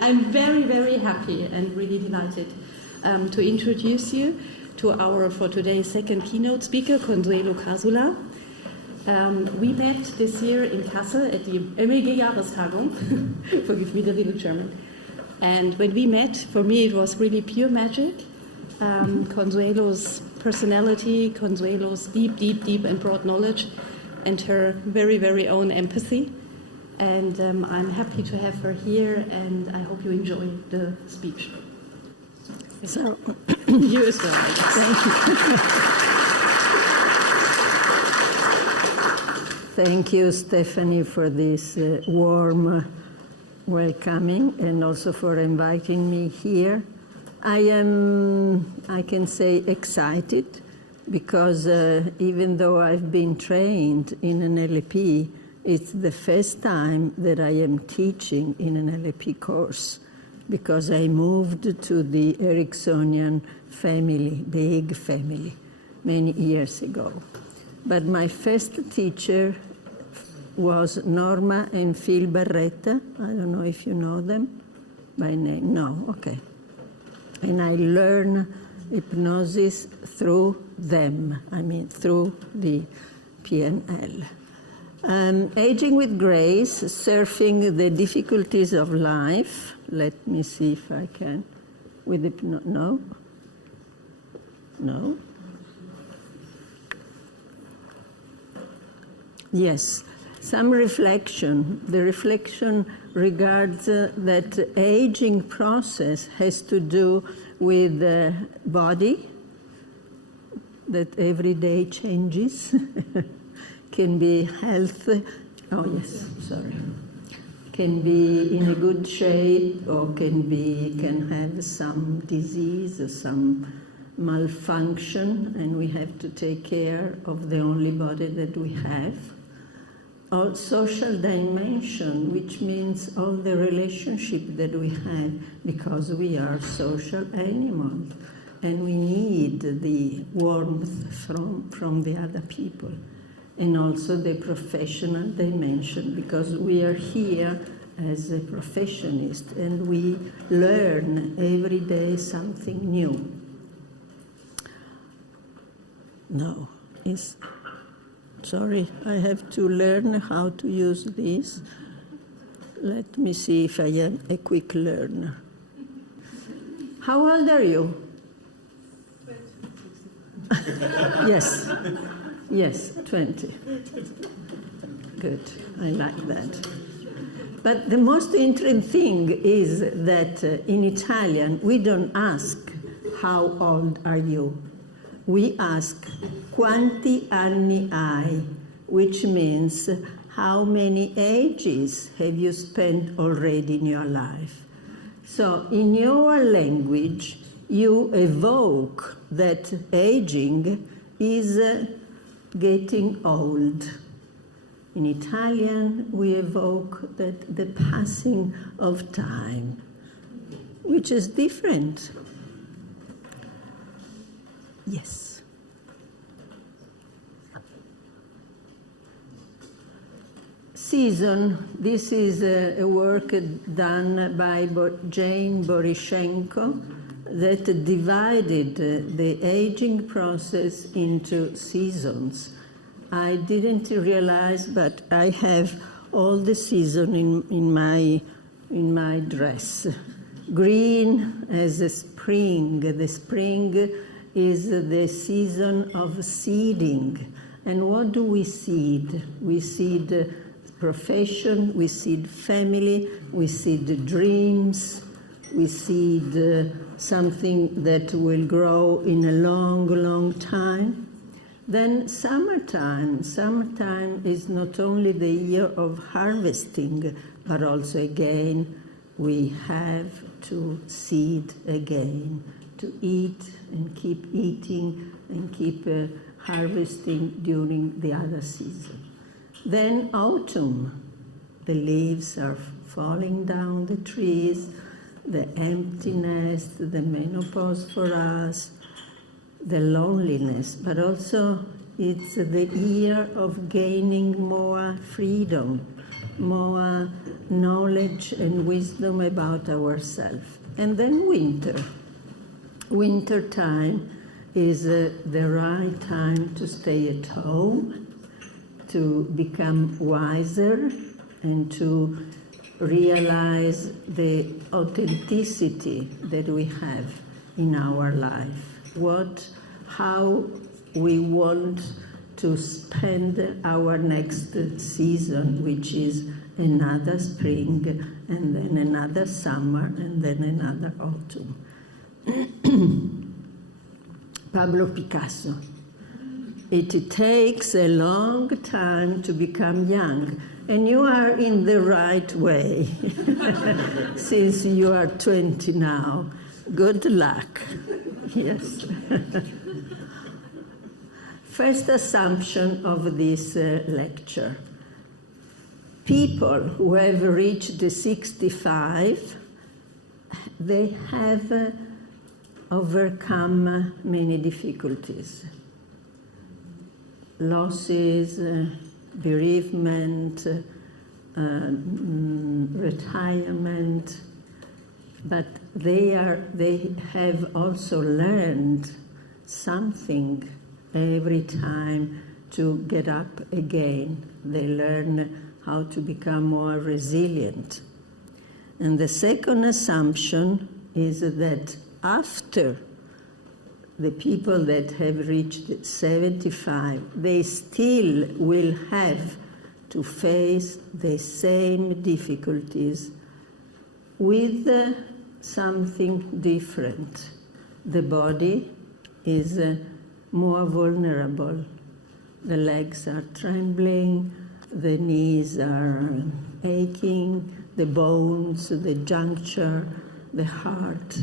I'm very, very happy and really delighted to introduce you to our, for today's second keynote speaker, Consuelo Casula. We met this year in Kassel at the MLG-Jahrestagung. Forgive me the little German. And when we met, for me it was really pure magic. Consuelo's personality, Consuelo's deep, deep, deep and broad knowledge, and her very, very own empathy. And I'm happy to have her here, and I hope you enjoy the speech. So, you as well. Thank you. Thank you, Stephanie, for this warm welcoming and also for inviting me here. I am, I can say, excited because even though I've been trained in an LP, it's the first time that I am teaching in an LP course because I moved to the Ericksonian family, big family, many years ago. But my first teacher was Norma and Phil Barretta. I don't know if you know them by name. No, okay. And I learned hypnosis through them, I mean through the PNL. Aging with Grace, Surfing the Difficulties of Life. Let me see if I can. With no? No? Yes. Some reflection. The reflection regards that aging process has to do with the body, that every day changes. Can be health, oh yes, sorry, can be in a good shape or can have some disease or some malfunction, and we have to take care of the only body that we have. All social dimension, which means all the relationship that we have, because we are social animals and we need the warmth from the other people. And also the professional dimension, because we are here as a professionist and we learn every day something new. No, sorry, I have to learn how to use this. Let me see if I am a quick learner. How old are you? Yes. Yes, 20. Good, I like that. But the most interesting thing is that in Italian, we don't ask, how old are you? We ask, quanti anni hai? Which means, how many ages have you spent already in your life? So in your language, you evoke that aging is getting old. In Italian, we evoke that the passing of time, which is different. Yes. Season. This is a work done by Jane Borishenko that divided the aging process into seasons. I didn't realize, but I have all the season in my dress. Green as a spring. The spring is the season of seeding. And what do we seed? We seed profession, we seed family, we seed dreams, we seed something that will grow in a long, long time. Then summertime. Summertime is not only the year of harvesting, but also again, we have to seed again, to eat and keep eating and keep harvesting during the other season. Then autumn. The leaves are falling down the trees, the emptiness, the menopause for us, the loneliness, but also It's the year of gaining more freedom, more knowledge and wisdom about ourselves. And then winter. Winter time is the right time to stay at home, to become wiser, and to realize the authenticity that we have in our life. How we want to spend our next season, which is another spring, and then another summer, and then another autumn. Pablo Picasso. It takes a long time to become young, and you are in the right way, since you are 20 now. Good luck. Yes. First assumption of this lecture. People who have reached the 65, they have overcome many difficulties. Losses, bereavement, retirement, but they have also learned something every time to get up again. They learn how to become more resilient. And the second assumption is that after the people that have reached 75, they still will have to face the same difficulties with something different. The body is more vulnerable. The legs are trembling, the knees are aching, the bones, the juncture, the heart.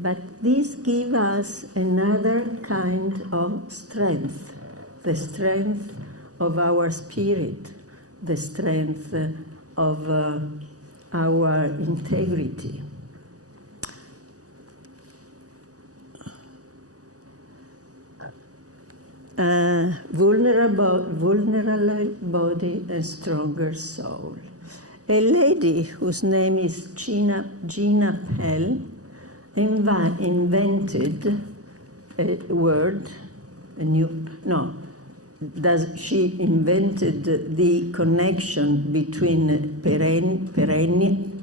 But this gives us another kind of strength, the strength of our spirit, the strength of our integrity. Vulnerable body, a stronger soul. A lady whose name is Gina Pell invented a word, she invented the connection between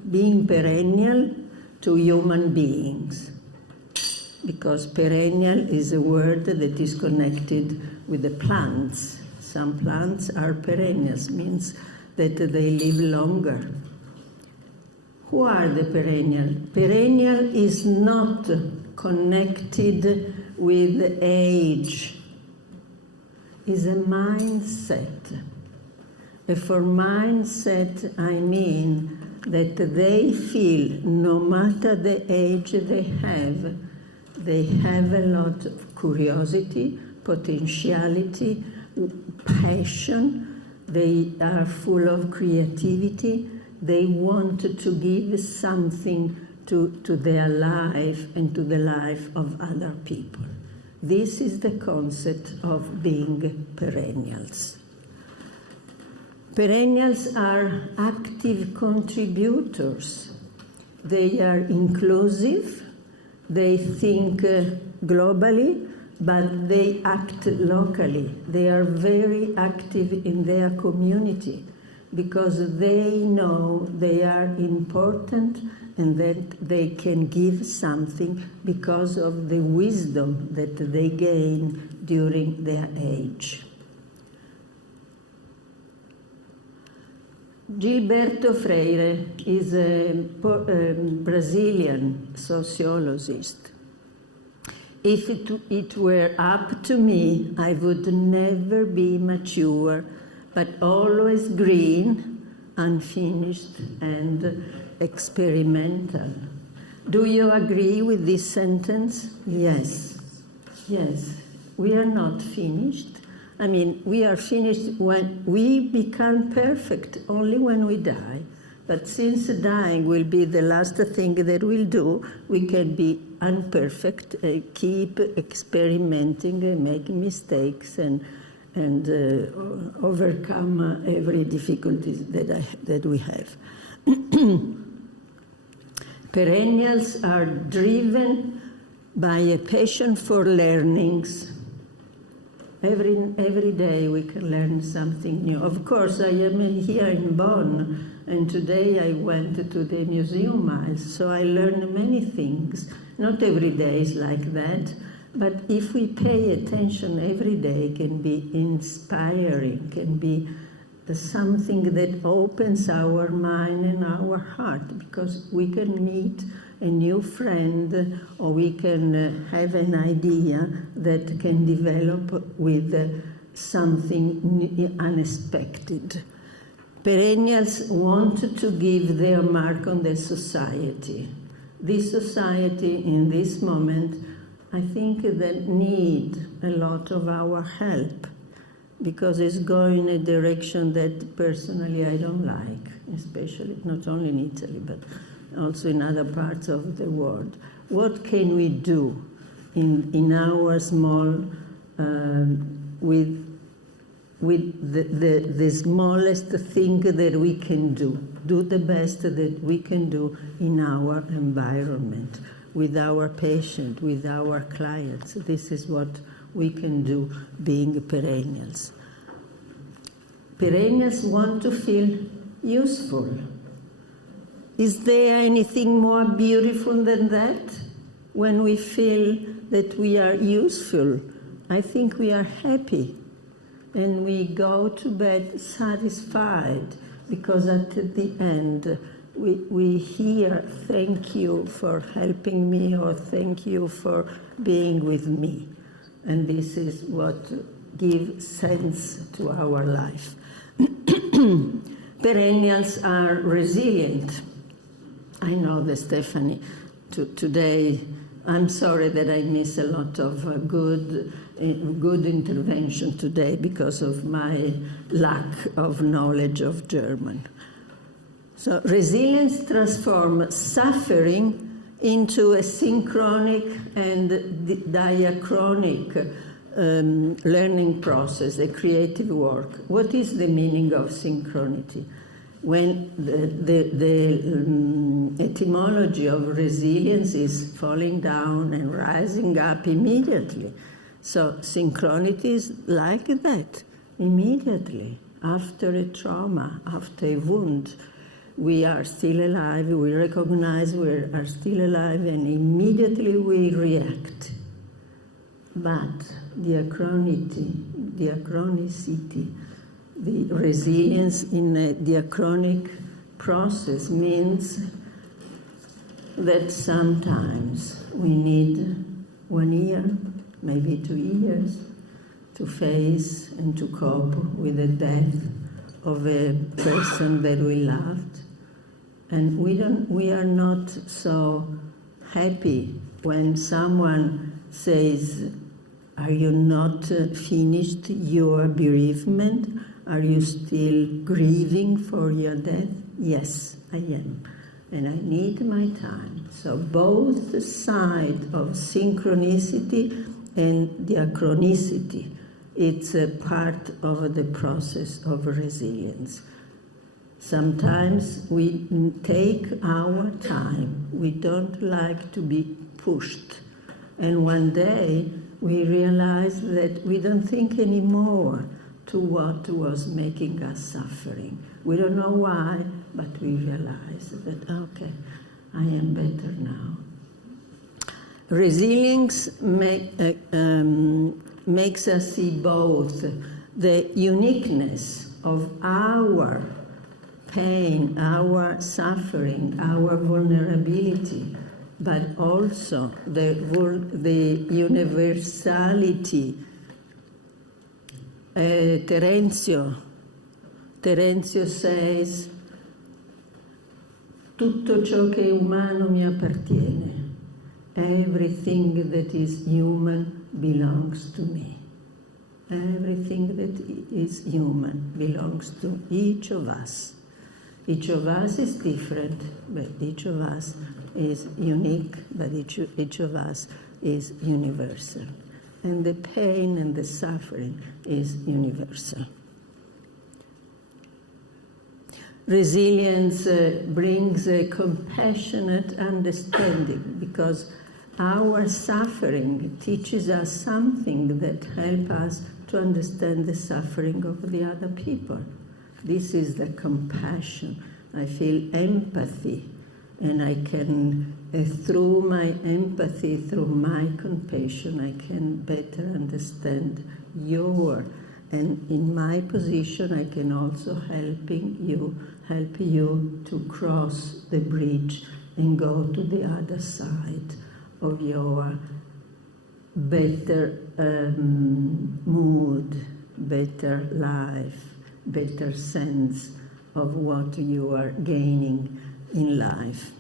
being perennial to human beings. Because perennial is a word that is connected with the plants. Some plants are perennials, means that they live longer. Who are the perennial? Perennial is not connected with age. It's a mindset. And for mindset, I mean that they feel no matter the age they have a lot of curiosity, potentiality, passion. They are full of creativity. They want to give something to their life and to the life of other people. This is the concept of being perennials. Perennials are active contributors. They are inclusive. They think globally, but they act locally. They are very active in their community because they know they are important and that they can give something because of the wisdom that they gain during their age. Gilberto Freire is a Brazilian sociologist. If it were up to me, I would never be mature, but always green, unfinished, and experimental. Do you agree with this sentence? Yes. Yes. We are not finished. I mean, we are finished when we become perfect only when we die. But since dying will be the last thing that we'll do, we can be imperfect, keep experimenting, make mistakes, and overcome every difficulty that we have. Perennials are driven by a passion for learnings. Every day we can learn something new. Of course, I am here in Bonn, and today I went to the museum miles, so I learned many things. Not every day is like that, but if we pay attention every day, can be inspiring, can be something that opens our mind and our heart, because we can meet a new friend, or we can have an idea that can develop with something unexpected. Perennials want to give their mark on the society. This society in this moment, I think that need a lot of our help, because it's going in a direction that personally I don't like, especially not only in Italy, but also in other parts of the world. What can we do in our small, with the smallest thing that we can do? Do the best that we can do in our environment, with our patient, with our clients. This is what we can do being perennials. Perennials want to feel useful. Is there anything more beautiful than that? When we feel that we are useful, I think we are happy. And we go to bed satisfied, because at the end we hear, thank you for helping me, or thank you for being with me. And this is what gives sense to our life. Perennials are resilient. I know that Stephanie, today, I'm sorry that I miss a lot of good intervention today because of my lack of knowledge of German. So resilience transforms suffering into a synchronic and diachronic learning process, a creative work. What is the meaning of synchronity? When the etymology of resilience is falling down and rising up immediately. So synchronity is like that, immediately, after a trauma, after a wound. We are still alive, we recognize we are still alive, and immediately we react. But diachronicity, the resilience in a diachronic process means that sometimes we need 1 year, maybe 2 years, to face and to cope with the death of a person that we loved. And we are not so happy when someone says, are you not finished your bereavement? Are you still grieving for your death? Yes, I am. And I need my time. So both sides of synchronicity and diachronicity, it's a part of the process of resilience. Sometimes we take our time. We don't like to be pushed. And one day we realize that we don't think anymore to what was making us suffering. We don't know why, but we realize that, okay, I am better now. Resilience makes us see both the uniqueness of our pain, our suffering, our vulnerability, but also the universality. Terenzio says, tutto ciò che è umano mi appartiene. Everything that is human belongs to me. Everything that is human belongs to each of us. Each of us is different, but each of us is unique, but each of us is universal. And the pain and the suffering is universal. Resilience brings a compassionate understanding, because our suffering teaches us something that helps us to understand the suffering of the other people. This is the compassion. I feel empathy, and I can, through my empathy, through my compassion, I can better understand your. And in my position, I can also help you to cross the bridge and go to the other side of your better mood, better life, better sense of what you are gaining in life.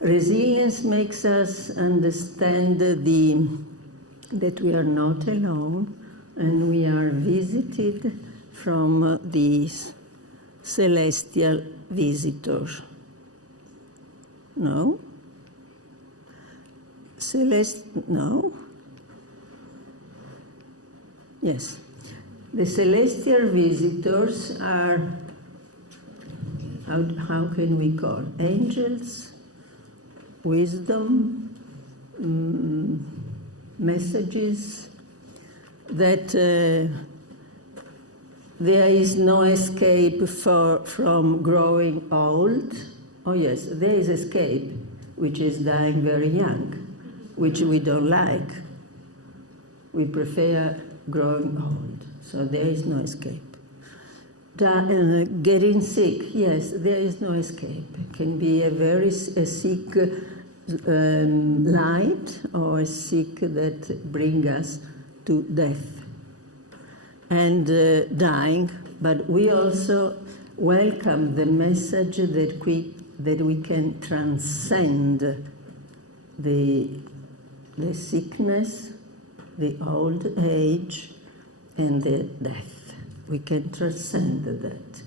Resilience makes us understand that we are not alone, and we are visited from these celestial visitors. No? No? Yes. The celestial visitors are, how can we call, angels, wisdom, messages, that there is no escape from growing old. Oh yes, there is escape, which is dying very young, which we don't like. We prefer growing old, so there is no escape. Getting sick, yes, there is no escape. It can be a sick light, or a sick that brings us to death and dying, but we also welcome the message that we can transcend the sickness, the old age, and the death. We can transcend that.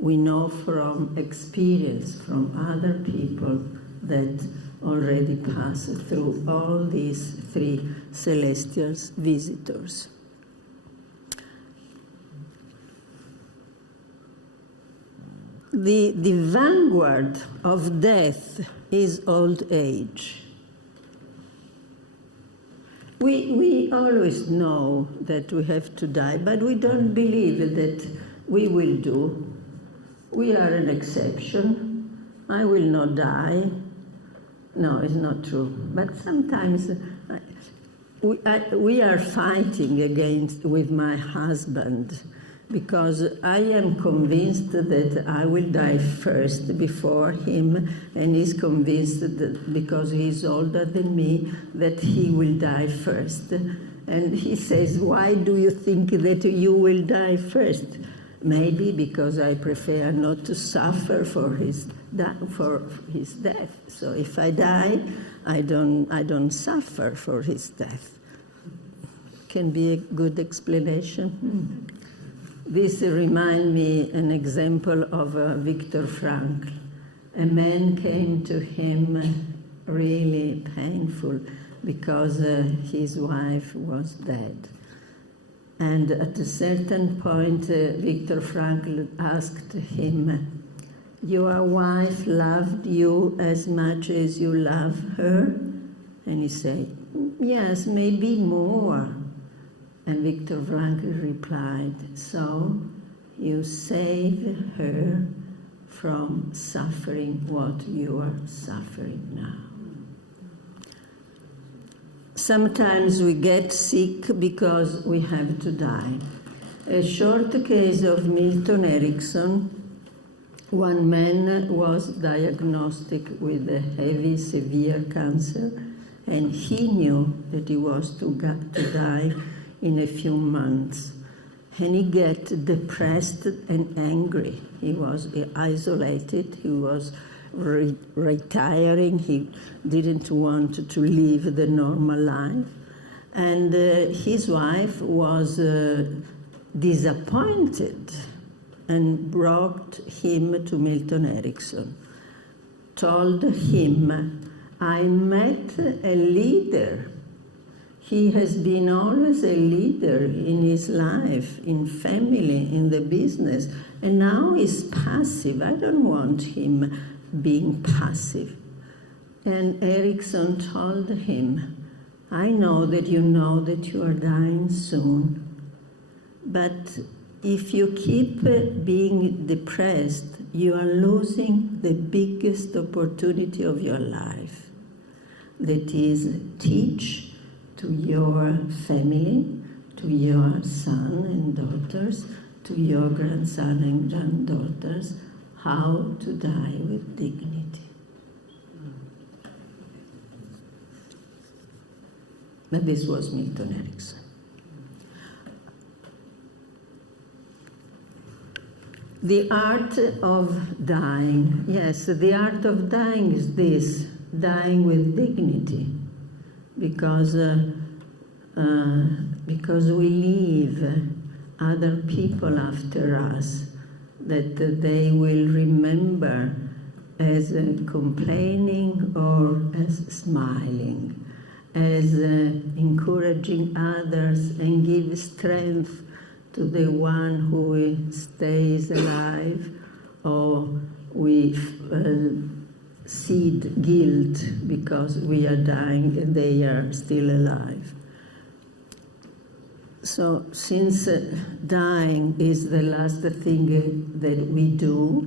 We know from experience from other people that already passed through all these three celestial visitors. The vanguard of death is old age. We always know that we have to die, but we don't believe that we will do. We are an exception. I will not die. No, it's not true. But sometimes we are fighting with my husband, because I am convinced that I will die first before him, and he's convinced that because he's older than me that he will die first. And he says, why do you think that you will die first? Maybe because I prefer not to suffer for his death. So if I die, I don't suffer for his death. Can be a good explanation. This reminds me an example of Viktor Frankl. A man came to him really painful because his wife was dead. And at a certain point, Viktor Frankl asked him, your wife loved you as much as you love her? And he said, yes, maybe more. And Viktor Frankl replied, so you saved her from suffering what you are suffering now. Sometimes we get sick because we have to die. A short case of Milton Erickson. One man was diagnosed with a heavy, severe cancer, and he knew that he was to die in a few months. And he got depressed and angry. He was isolated. He was retiring. He didn't want to live the normal life. And his wife was disappointed and brought him to Milton Erickson. Told him, I met a leader. He has been always a leader in his life, in family, in the business, and now he's passive. I don't want him being passive. And Erickson told him, I know that you are dying soon, but if you keep being depressed, you are losing the biggest opportunity of your life. That is, teach to your family, to your son and daughters, to your grandson and granddaughters, how to die with dignity. But this was Milton Erickson. The art of dying. Yes, the art of dying is this, dying with dignity. Because we leave other people after us that they will remember as complaining or as smiling, as encouraging others and give strength to the one who stays alive, or we seed guilt because we are dying and they are still alive. So since dying is the last thing that we do,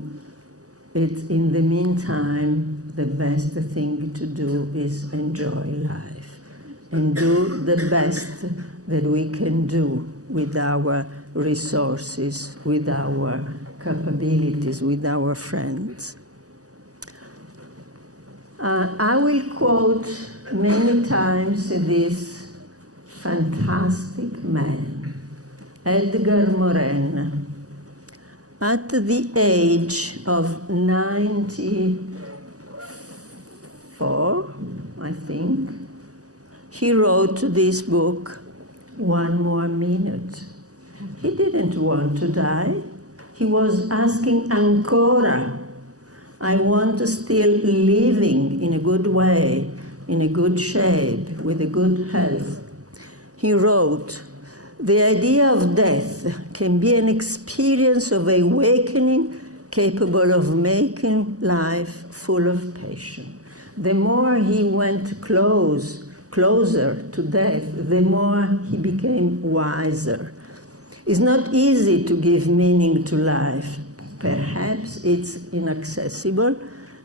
it's in the meantime the best thing to do is enjoy life and do the best that we can do with our resources, with our capabilities, with our friends. I will quote many times this fantastic man, Edgar Morin. At the age of 94, I think, he wrote this book, One More Minute. He didn't want to die. He was asking ancora. I want to still living in a good way, in a good shape, with a good health. He wrote, the idea of death can be an experience of awakening capable of making life full of passion. The more he went closer to death, the more he became wiser. It's not easy to give meaning to life. Perhaps it's inaccessible,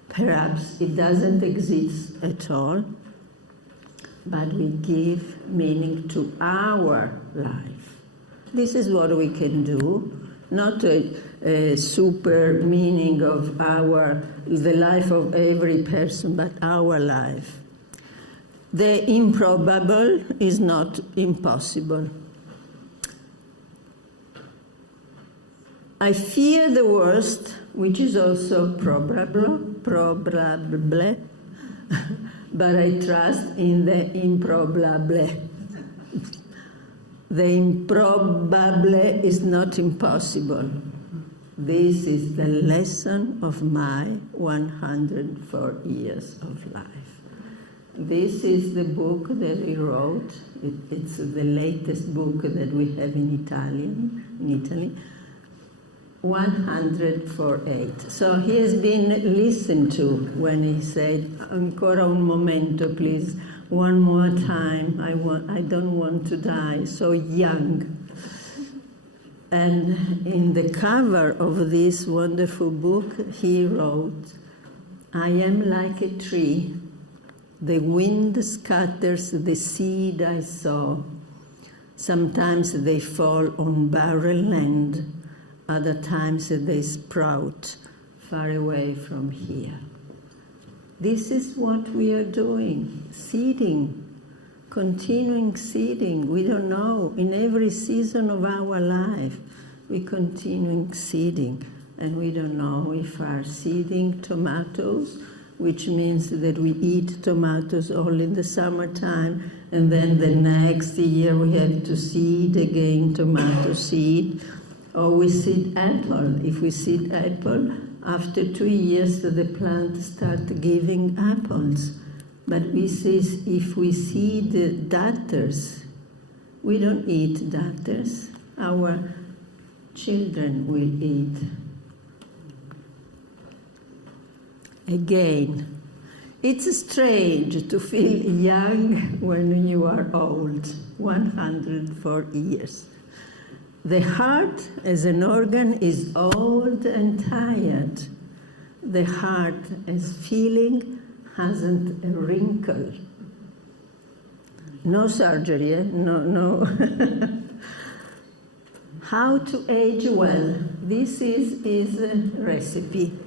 perhaps it doesn't exist at all, but we give meaning to our life. This is what we can do, not a super meaning of the life of every person, but our life. The improbable is not impossible. I fear the worst, which is also probable, but I trust in the improbable. The improbable is not impossible. This is the lesson of my 104 years of life. This is the book that he wrote. It's the latest book that we have in Italy. 148. So he has been listened to when he said, ancora un momento, please, one more time, I don't want to die, so young. And in the cover of this wonderful book, he wrote, I am like a tree. The wind scatters the seed I sow. Sometimes they fall on barren land. Other times they sprout far away from here. This is what we are doing, seeding, continuing seeding. We don't know, in every season of our life, we're continuing seeding. And we don't know if we're seeding tomatoes, which means that we eat tomatoes all in the summertime, and then the next year we have to seed again tomato seed. Or we seed apple. If we seed apple, after 2 years the plant starts giving apples. But if we seed datters, we don't eat datters. Our children will eat. Again, it's strange to feel young when you are old, 104 years. The heart as an organ is old and tired. The heart as feeling hasn't a wrinkle. No surgery, eh? No. How to age well. This is a recipe.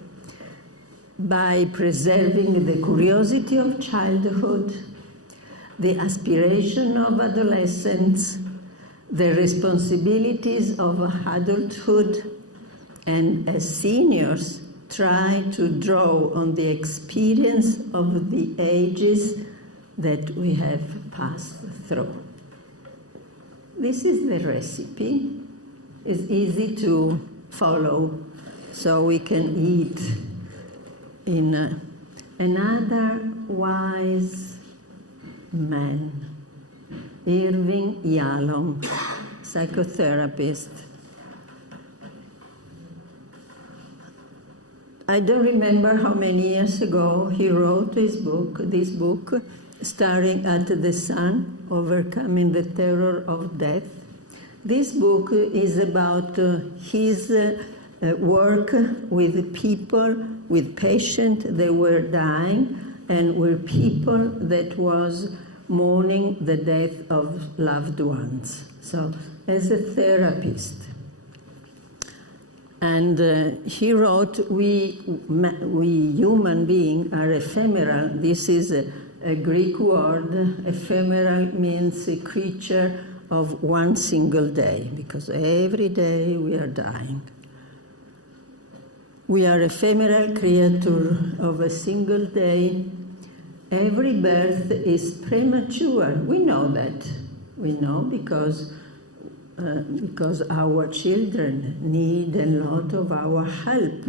By preserving the curiosity of childhood, the aspiration of adolescence, the responsibilities of adulthood, and as seniors, try to draw on the experience of the ages that we have passed through. This is the recipe. It's easy to follow, so we can eat in another wise man, Irving Yalom, psychotherapist. I don't remember how many years ago he wrote this book, Staring at the Sun, Overcoming the Terror of Death. This book is about his work with people, with patients that were dying, and with people that was mourning the death of loved ones. So, as a therapist. And he wrote, we human beings are ephemeral. This is a Greek word. Ephemeral means a creature of one single day, because every day we are dying. We are ephemeral creature of a single day. Every birth is premature. We know that. We know because our children need a lot of our help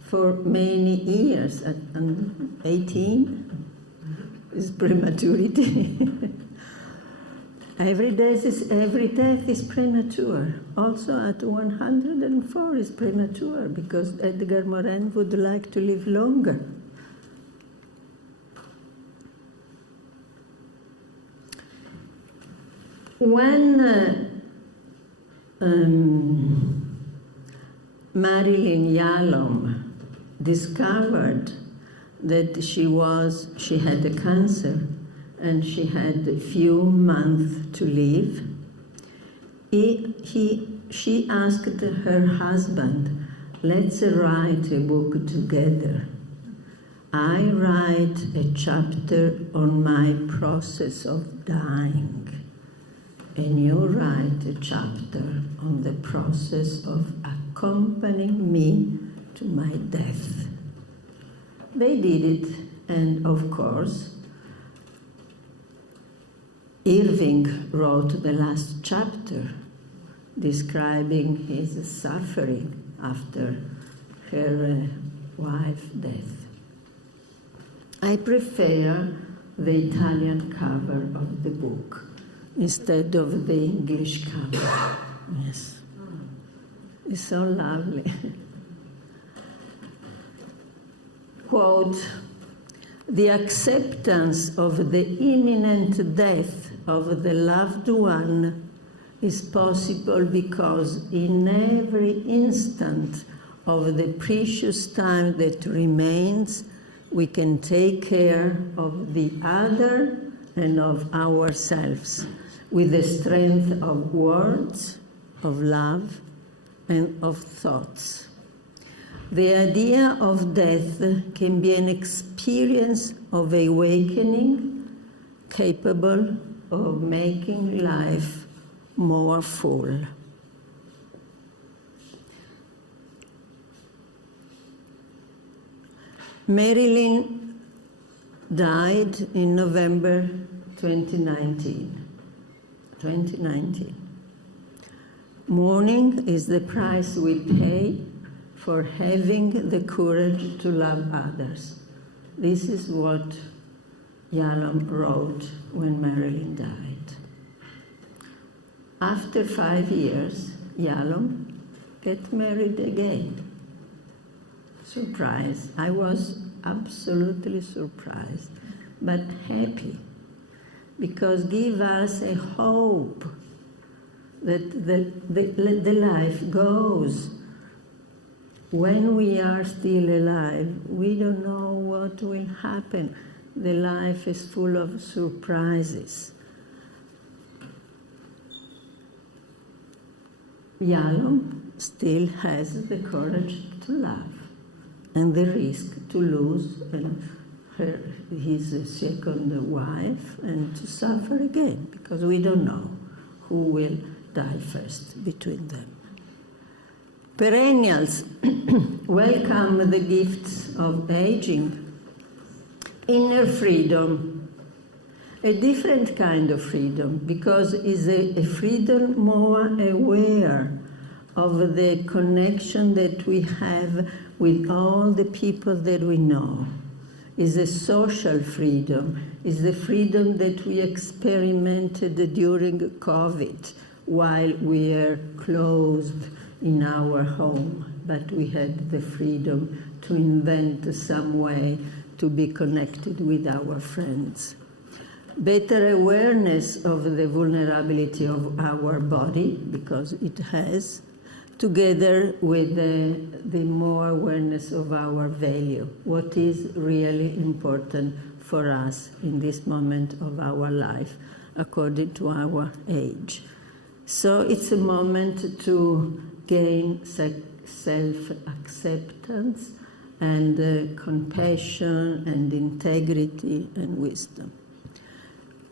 for many years. And 18 is prematurity. Every death is premature. Also at 104 is premature, because Edgar Morin would like to live longer. When Marilyn Yalom discovered that she had a cancer and she had a few months to live, she asked her husband, let's write a book together. I write a chapter on my process of dying, and you write a chapter on the process of accompanying me to my death. They did it, and of course, Irving wrote the last chapter describing his suffering after her wife's death. I prefer the Italian cover of the book instead of the English cover. Yes. It's so lovely. Quote, the acceptance of the imminent death of the loved one is possible because in every instant of the precious time that remains, we can take care of the other and of ourselves with the strength of words, of love, and of thoughts. The idea of death can be an experience of awakening capable of making life more full. Marilyn died in November 2019. Mourning is the price we pay for having the courage to love others. This is what Yalom wrote when Marilyn died. After 5 years, Yalom got married again. Surprised. I was absolutely surprised, but happy, because give us a hope that the life goes. When we are still alive, we don't know what will happen. The life is full of surprises. Yalom still has the courage to love and the risk to lose his second wife and to suffer again, because we don't know who will die first between them. Perennials welcome the gifts of aging. Inner freedom, a different kind of freedom, because it's a freedom more aware of the connection that we have with all the people that we know. Is a social freedom, is the freedom that we experimented during COVID while we are closed in our home, but we had the freedom to invent some way to be connected with our friends. Better awareness of the vulnerability of our body, because it has, together with the more awareness of our value, what is really important for us in this moment of our life, according to our age. So it's a moment to gain self-acceptance and compassion and integrity and wisdom.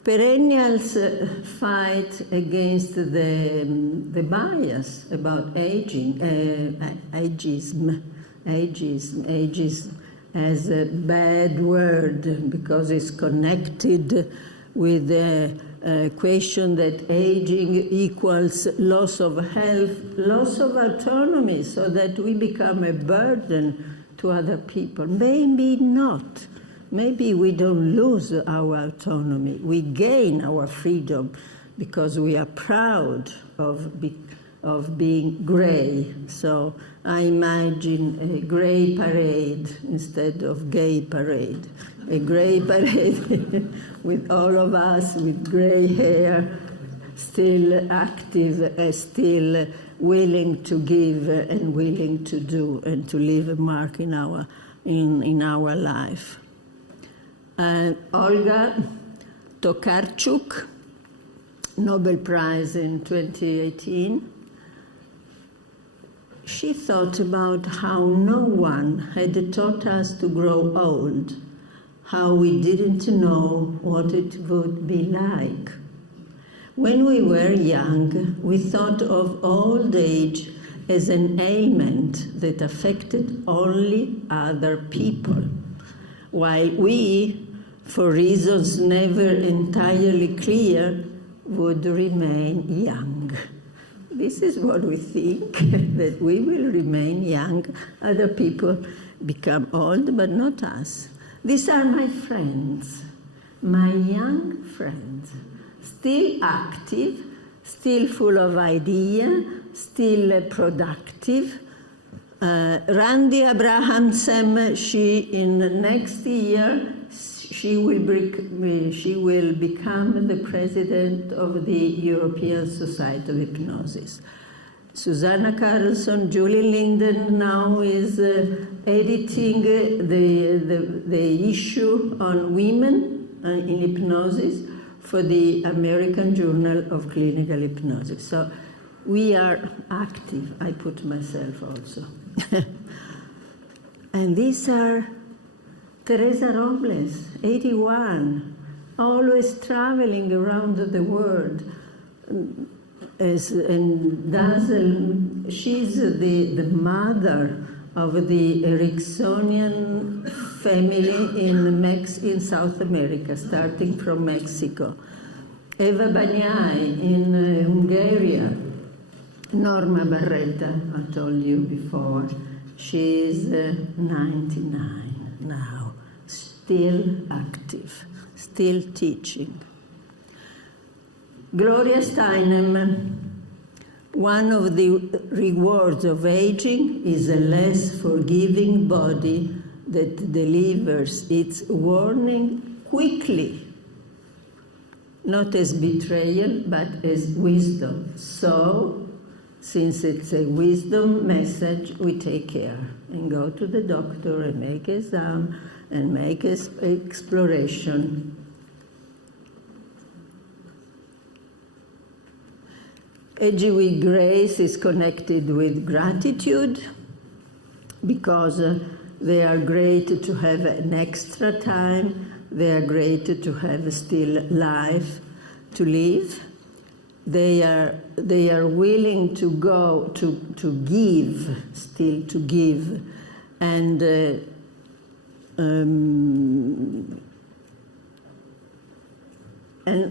Perennials fight against the bias about aging, ageism as a bad word, because it's connected with the question that aging equals loss of health, loss of autonomy, so that we become a burden to other people. Maybe not. Maybe we don't lose our autonomy. We gain our freedom because we are proud of being gray. So I imagine a gray parade instead of gay parade. A gray parade with all of us with gray hair, still active, still willing to give and willing to do and to leave a mark in our life. Olga Tokarczuk, Nobel Prize in 2018, she thought about how no one had taught us to grow old, how we didn't know what it would be like. When we were young, we thought of old age as an ailment that affected only other people, while we, for reasons never entirely clear, would remain young. This is what we think, that we will remain young. Other people become old, but not us. These are my friends, my young friends, still active, still full of ideas, still productive. Randy Abrahamsen, next year, she will become the president of the European Society of Hypnosis. Susanna Carlson, Julie Linden now is editing the issue on women in hypnosis for the American Journal of Clinical Hypnosis. So we are active. I put myself also. And these are Teresa Robles, 81, always traveling around the world. She's the mother of the Ericksonian family in South America, starting from Mexico. Eva Banyai in Hungary, Norma Barretta, I told you before, she's 99 now, still active, still teaching. Gloria Steinem, one of the rewards of aging is a less forgiving body that delivers its warning quickly, not as betrayal, but as wisdom. So, since it's a wisdom message, we take care and go to the doctor and make exam and make exploration. Aging with grace is connected with gratitude because they are great to have an extra time, they are great to have still life to live. They are willing to go to give, still to give, and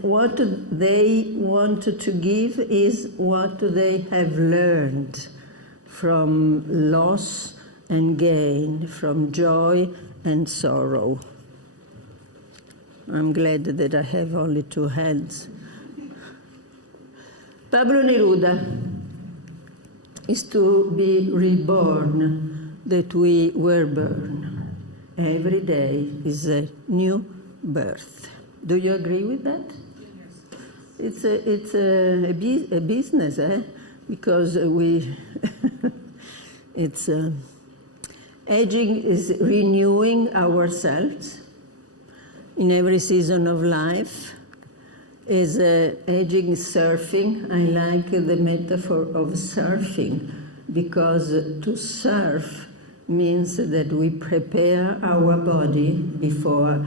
what they want to give is what they have learned from loss and gain, from joy and sorrow. I'm glad that I have only two hands. Pablo Neruda is to be reborn, that we were born. Every day is a new birth. Do you agree with that? Yes. It's a business, because we it's aging is renewing ourselves in every season of life. Is aging surfing. I like the metaphor of surfing because to surf means that we prepare our body before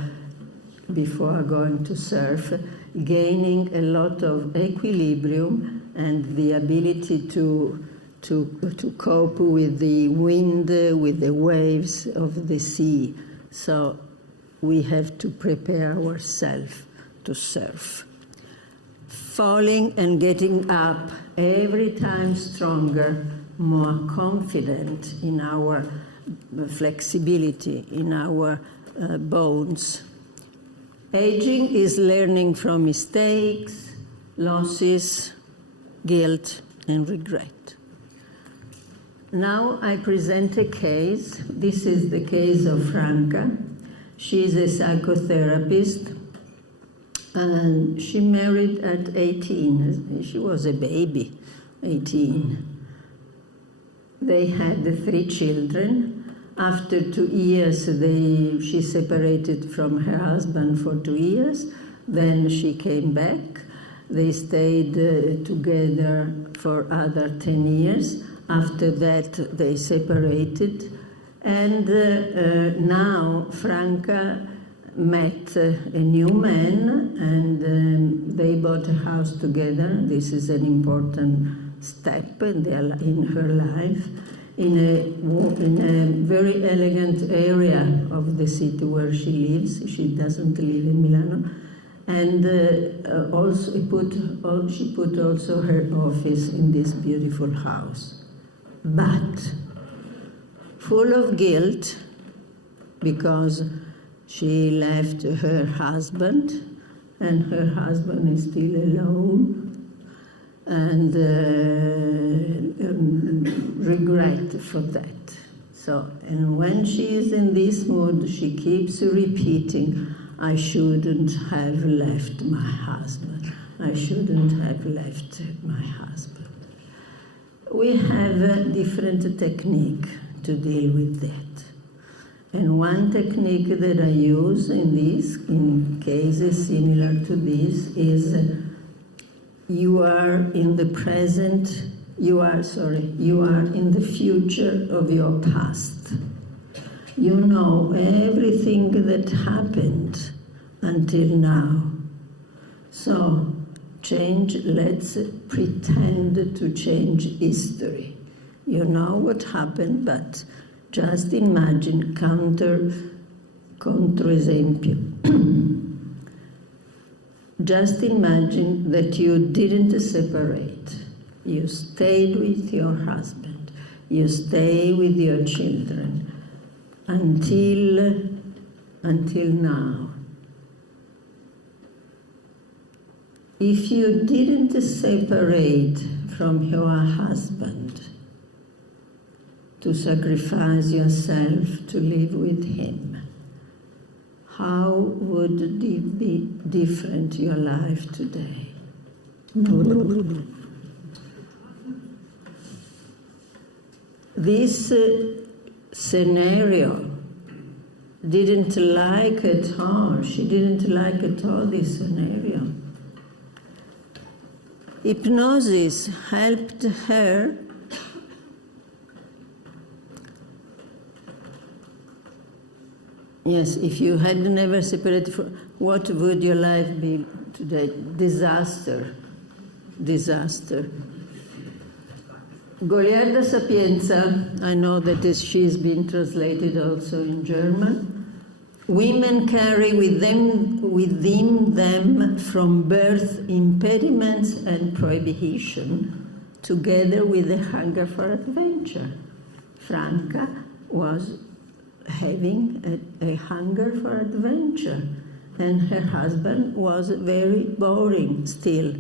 going to surf, gaining a lot of equilibrium and the ability to cope with the wind, with the waves of the sea. So we have to prepare ourselves to surf. Falling and getting up every time stronger, more confident in our flexibility, in our bones. Aging is learning from mistakes, losses, guilt, and regret. Now I present a case. This is the case of Franca. She's a psychotherapist, and she married at 18. She was a baby, 18. They had 3 children. After 2 years, she separated from her husband for 2 years. Then she came back. They stayed together for other 10 years. After that, they separated. And now Franca met a new man, and they bought a house together. This is an important step in her life. In a very elegant area of the city where she lives. She doesn't live in Milano. And she put also her office in this beautiful house. But full of guilt because she left her husband, and her husband is still alone. And regret for that. So, and when she is in this mood, she keeps repeating, I shouldn't have left my husband. I shouldn't have left my husband. We have a different technique to deal with that. And one technique that I use in cases similar to this is you are in the present, you are in the future of your past. You know everything that happened until now. So let's pretend to change history. You know what happened, but just imagine, controesempio. Just imagine that you didn't separate. You stayed with your husband. You stay with your children until now. If you didn't separate from your husband to sacrifice yourself to live with him, how would it be different your life today? This scenario didn't like at all. She didn't like at all this scenario. Hypnosis helped her Yes, if you had never separated, what would your life be today? Disaster. Disaster. Goliarda Sapienza, I know that she's been translated also in German. Women carry within them from birth impediments and prohibition, together with a hunger for adventure. Franca was having a hunger for adventure, and her husband was very boring still,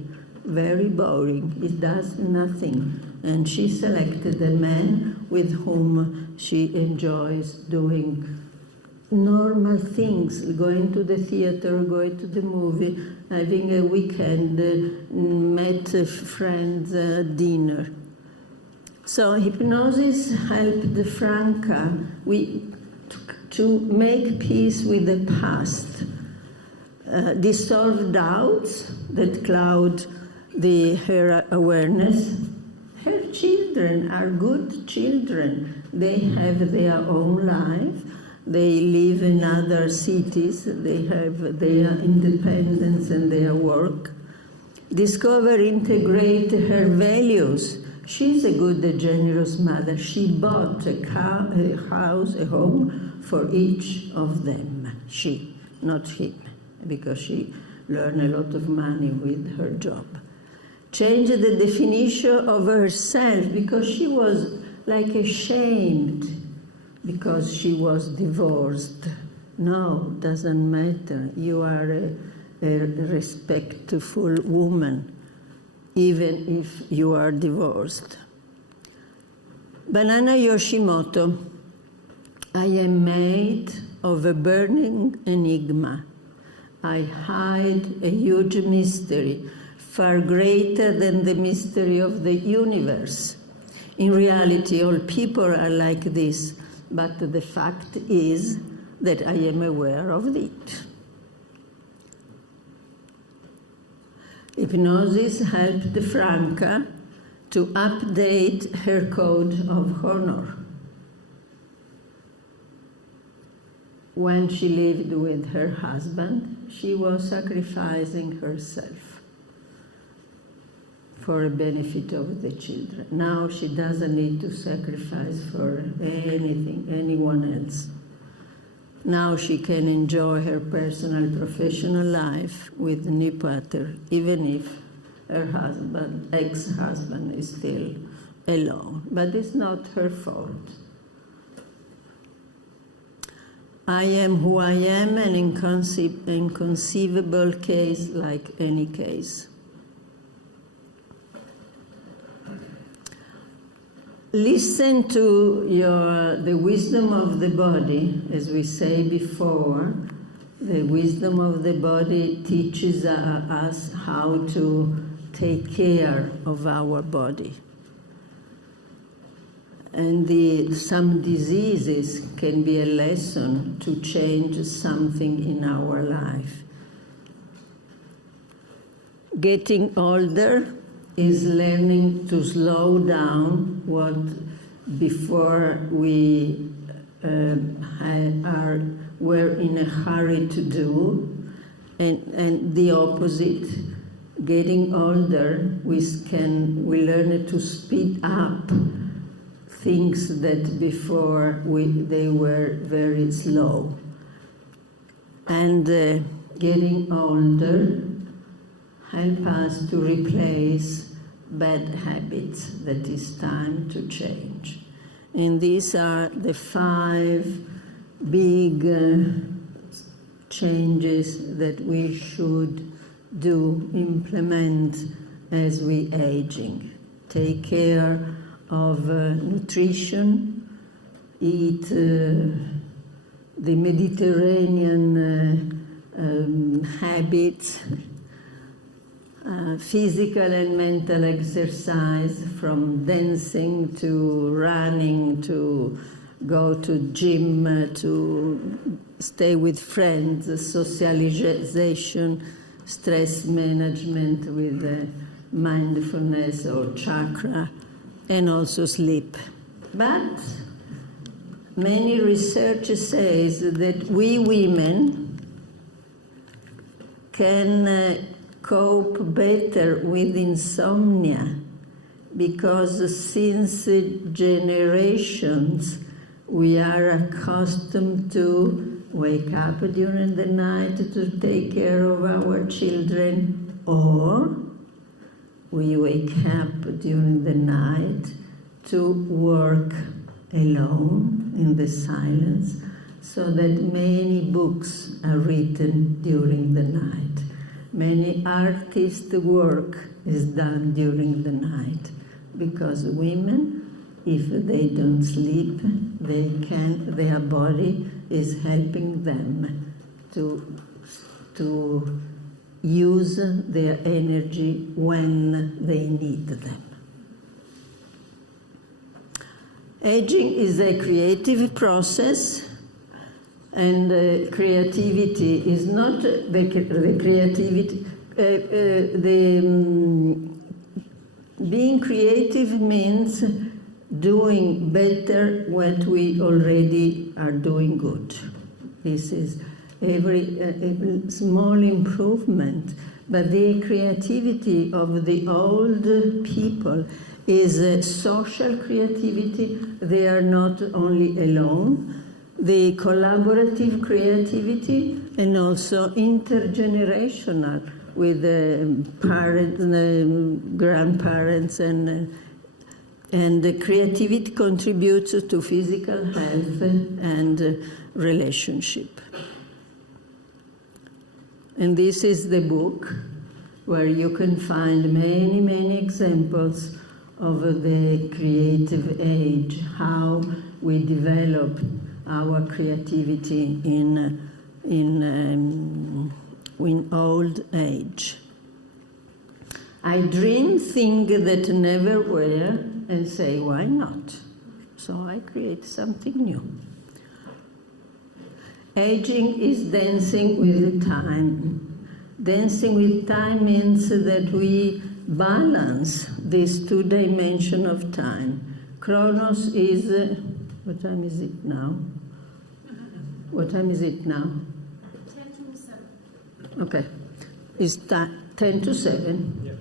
very boring. He does nothing. And she selected a man with whom she enjoys doing normal things, going to the theater, going to the movie, having a weekend, met friends, dinner. So hypnosis helped Franca to make peace with the past, dissolve doubts that cloud her awareness. Her children are good children. They have their own life. They live in other cities. They have their independence and their work. Discover, integrate her values. She's a good, generous mother. She bought a house, a home for each of them. She, not him, because she learned a lot of money with her job. Changed the definition of herself because she was like ashamed because she was divorced. No, doesn't matter. You are a respectful woman, even if you are divorced. Banana Yoshimoto, I am made of a burning enigma. I hide a huge mystery, far greater than the mystery of the universe. In reality, all people are like this, but the fact is that I am aware of it. Hypnosis helped Franca to update her code of honor. When she lived with her husband, she was sacrificing herself for the benefit of the children. Now she doesn't need to sacrifice for anything, anyone else. Now she can enjoy her personal, professional life with Nipater, even if her husband, ex-husband, is still alone. But it's not her fault. I am who I am, an inconceivable case like any case. Listen to the wisdom of the body, as we say before. The wisdom of the body teaches us how to take care of our body. And some diseases can be a lesson to change something in our life. Getting older is learning to slow down what before we were in a hurry to do, and the opposite. Getting older, we learn to speed up things that before they were very slow. And getting older help us to replace bad habits that is time to change. And these are the 5 big changes that we should implement as we aging. Take care of nutrition, eat the Mediterranean habits, physical and mental exercise, from dancing to running to go to gym, to stay with friends, socialization, stress management with mindfulness or chakra, and also sleep. But many research says that we women can cope better with insomnia, because since generations we are accustomed to wake up during the night to take care of our children, or we wake up during the night to work alone in the silence, so that many books are written during the night. Many artist work is done during the night, because women, if they don't sleep, their body is helping them to use their energy when they need them. Aging is a creative process, and creativity is not the creativity. Being creative means doing better what we already are doing good. This is every small improvement. But the creativity of the old people is social creativity. They are not only alone. The collaborative creativity, and also intergenerational, with parents, grandparents, and the creativity contributes to physical health and relationship. And this is the book where you can find many, many examples of the creative age, how we develop our creativity in old age. I dream things that never were and say, why not? So I create something new. Aging is dancing with time. Dancing with time means that we balance these 2 dimensions of time. Chronos is, what time is it now? What time is it now? 10 to 7. Okay. It's 10 to 7. Yeah.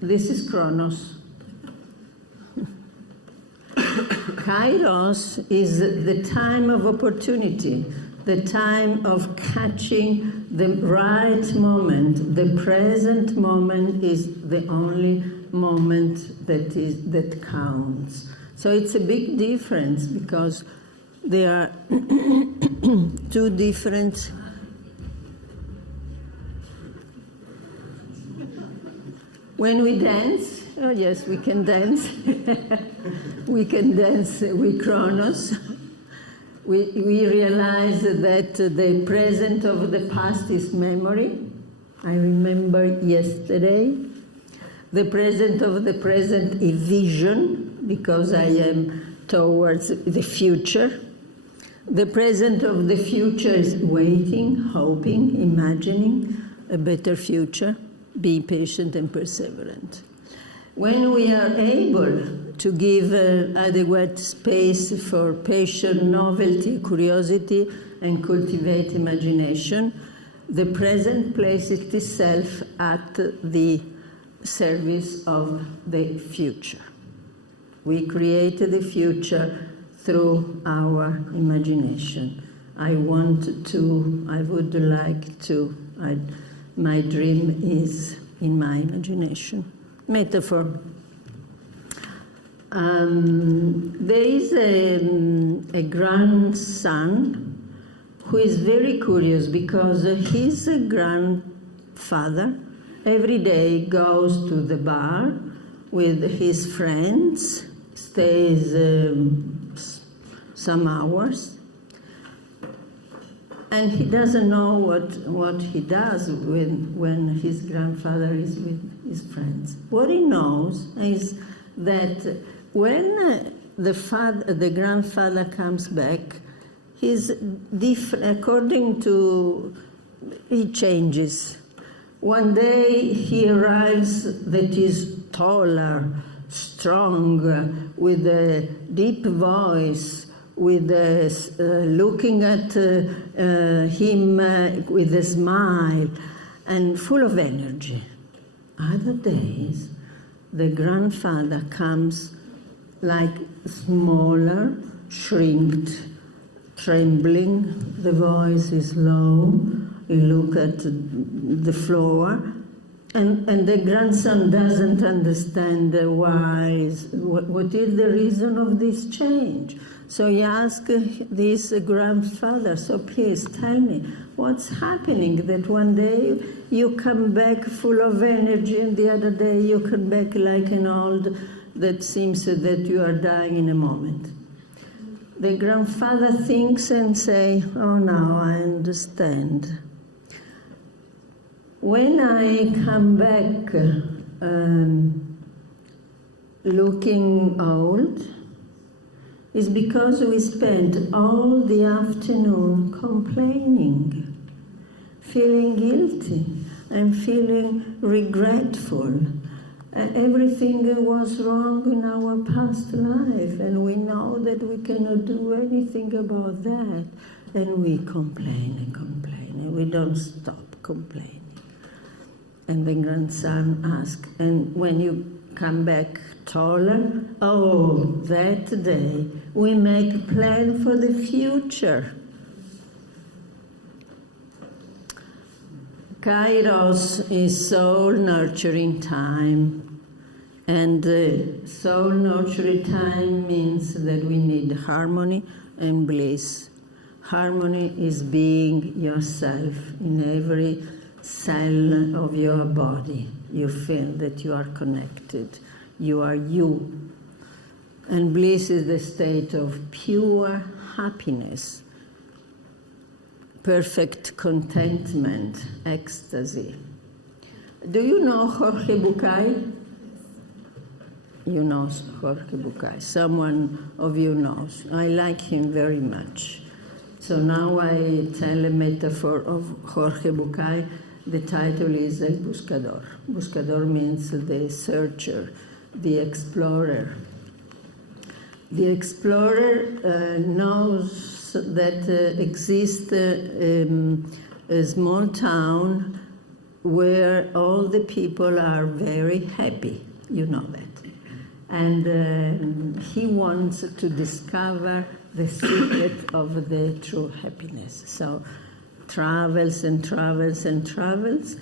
This is Chronos. Kairos is the time of opportunity, the time of catching the right moment. The present moment is the only moment that counts. So it's a big difference, because there are 2 different. When we dance, oh yes, we can dance. We can dance with Chronos. We realize that the present of the past is memory. I remember yesterday. The present of the present is vision, because I am towards the future. The present of the future is waiting, hoping, imagining a better future. Be patient and perseverant. When we are able to give adequate space for patience, novelty, curiosity, and cultivate imagination, the present places itself at the service of the future. We create the future through our imagination. I would like to, my dream is in my imagination. metaphor. There is a grandson who is very curious because his grandfather every day goes to the bar with his friends, stays some hours, and he doesn't know what he does when his grandfather is with his friends. What he knows is that when the grandfather comes back, he's different according to, he changes. One day he arrives that is taller, strong, with a deep voice, with looking at him with a smile, and full of energy. Other days, the grandfather comes like smaller, shrinked, trembling, the voice is low, you look at the floor, and the grandson doesn't understand what is the reason of this change. So he asks this grandfather, so please tell me, what's happening that one day you come back full of energy and the other day you come back like an old that seems that you are dying in a moment? The grandfather thinks and say, oh, now I understand. When I come back looking old, it's because we spent all the afternoon complaining, feeling guilty and feeling regretful. Everything was wrong in our past life, and we know that we cannot do anything about that. And we complain and complain, and we don't stop complaining. And the grandson asks, and when you come back taller, oh, that day we make a plan for the future. Kairos is soul nurturing time. And soul nurturing time means that we need harmony and bliss. Harmony is being yourself in every cell of your body. You feel that you are connected. You are you. And bliss is the state of pure happiness, perfect contentment, ecstasy. Do you know Jorge Bucay? You know Jorge Bucay. Someone of you knows. I like him very much. So now I tell a metaphor of Jorge Bucay. The title is El Buscador. Buscador means the searcher, the explorer. The explorer knows that exists a small town where all the people are very happy. You know that. And he wants to discover the secret of the true happiness. So travels and travels and travels,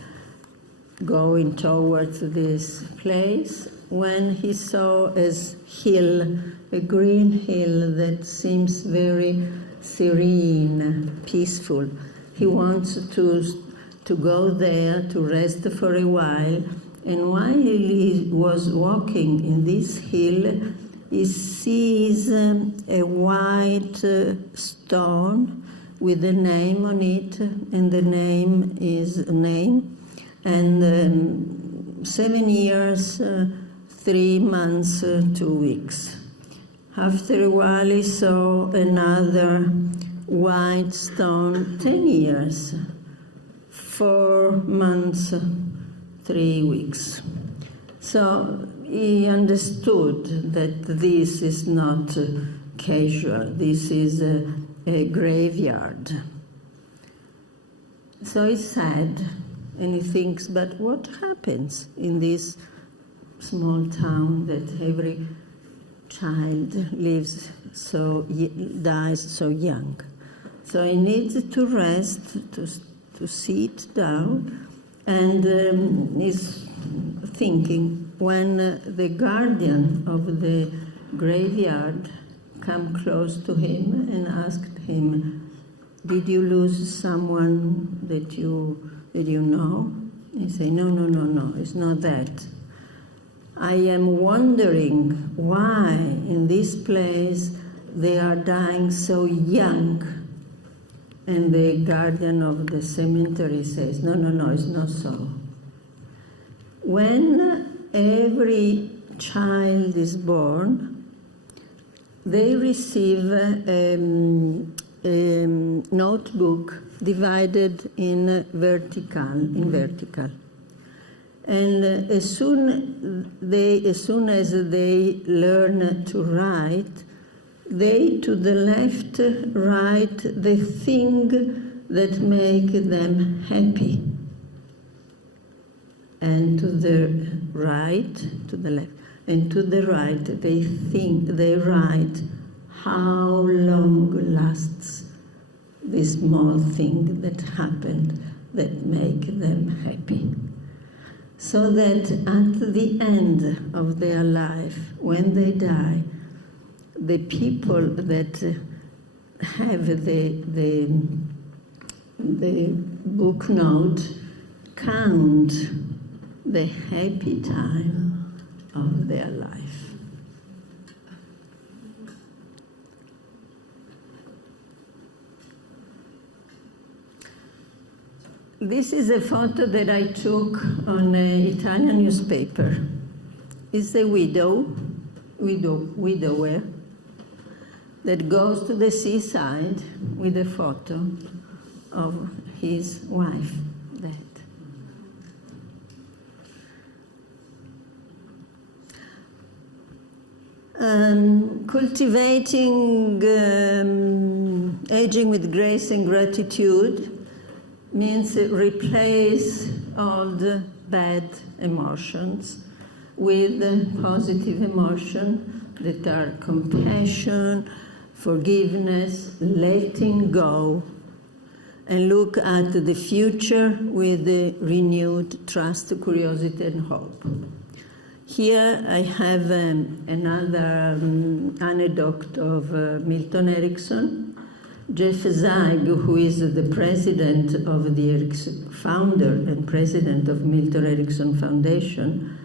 going towards this place, when he saw a hill, a green hill that seems very serene, peaceful. He wants to go there to rest for a while. And while he was walking in this hill, he sees a white stone with a name on it, and the name is a name. And 7 years, 3 months, 2 weeks. After a while, he saw another white stone, 10 years, 4 months, 3 weeks. So he understood that this is not casual, this is a graveyard. So he's sad, and he thinks, but what happens in this small town that every child lives dies so young? So he needs to rest, to sit down, and is thinking, when the guardian of the graveyard came close to him and asked him, "Did you lose someone that you know?" He said, No, it's not that. I am wondering why in this place they are dying so young. And the guardian of the cemetery says, No, it's not so. When every child is born, they receive a notebook divided in vertical. And as soon as they learn to write, they to the left write the thing that make them happy. And to the right, to the left, and to the right, they write how long lasts this small thing that happened that make them happy. So that at the end of their life, when they die, the people that have the book note count the happy time of their life. This is a photo that I took on an Italian newspaper. It's a widower that goes to the seaside with a photo of his wife, dead. Cultivating aging with grace and gratitude means replace all the bad emotions with positive emotion that are compassion, forgiveness, letting go, and look at the future with renewed trust, curiosity, and hope. Here I have another anecdote of Milton Erickson. Jeff Zeig, who is the president of the Erickson, founder and president of Milton Erickson Foundation,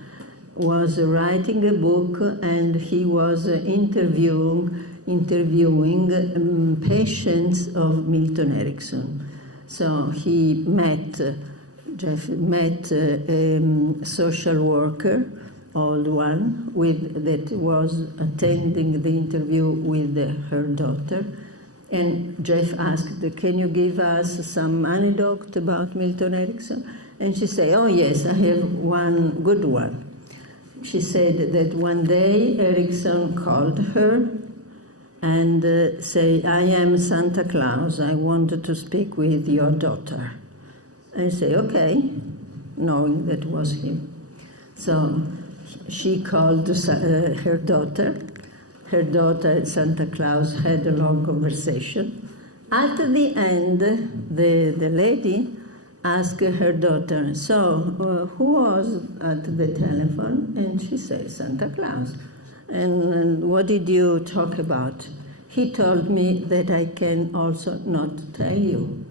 was writing a book, and he was interviewing patients of Milton Erickson. So Jeff met a social worker, old one, that was attending the interview with her daughter. And Jeff asked, "Can you give us some anecdote about Milton Erickson?" And she said, "Oh yes, I have one good one." She said that one day Erickson called her and said, "I am Santa Claus, I wanted to speak with your daughter." And say, "Okay," knowing that was him. So she called her daughter. Her daughter and Santa Claus had a long conversation. At the end, the lady asked her daughter, "So, who was at the telephone?" And she said, "Santa Claus." And what did you talk about?" "He told me that I can also not tell you."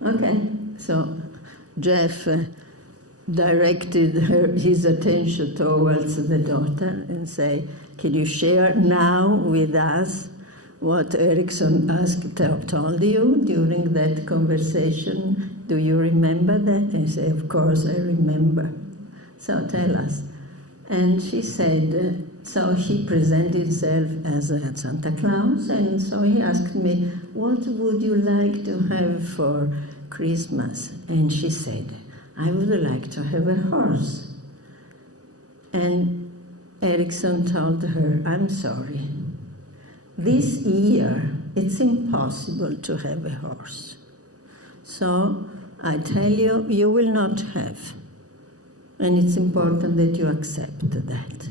Okay, so Jeff directed his attention towards the daughter and say, "Can you share now with us what Erickson told you during that conversation? Do you remember that?" And he said, "Of course I remember." "So tell us." And she said, so he presented himself as a Santa Claus, and so he asked me, "What would you like to have for Christmas?" And she said, "I would like to have a horse." And Erickson told her, "I'm sorry. This year, it's impossible to have a horse. So I tell you, you will not have. And it's important that you accept that."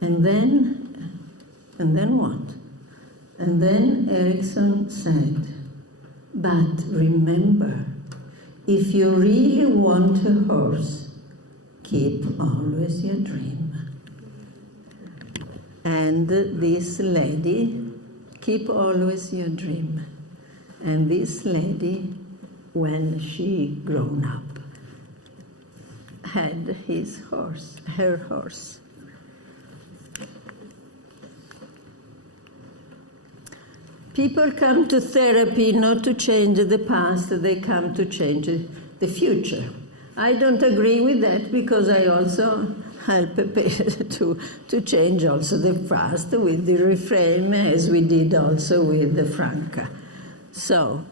And then what? And then Erickson said, "But remember, if you really want a horse, keep always your dream. And this lady, keep always your dream. And this lady, when she grown up, had her horse. People come to therapy not to change the past, they come to change the future. I don't agree with that because I also help to change also the past with the reframe, as we did also with the Franca. So,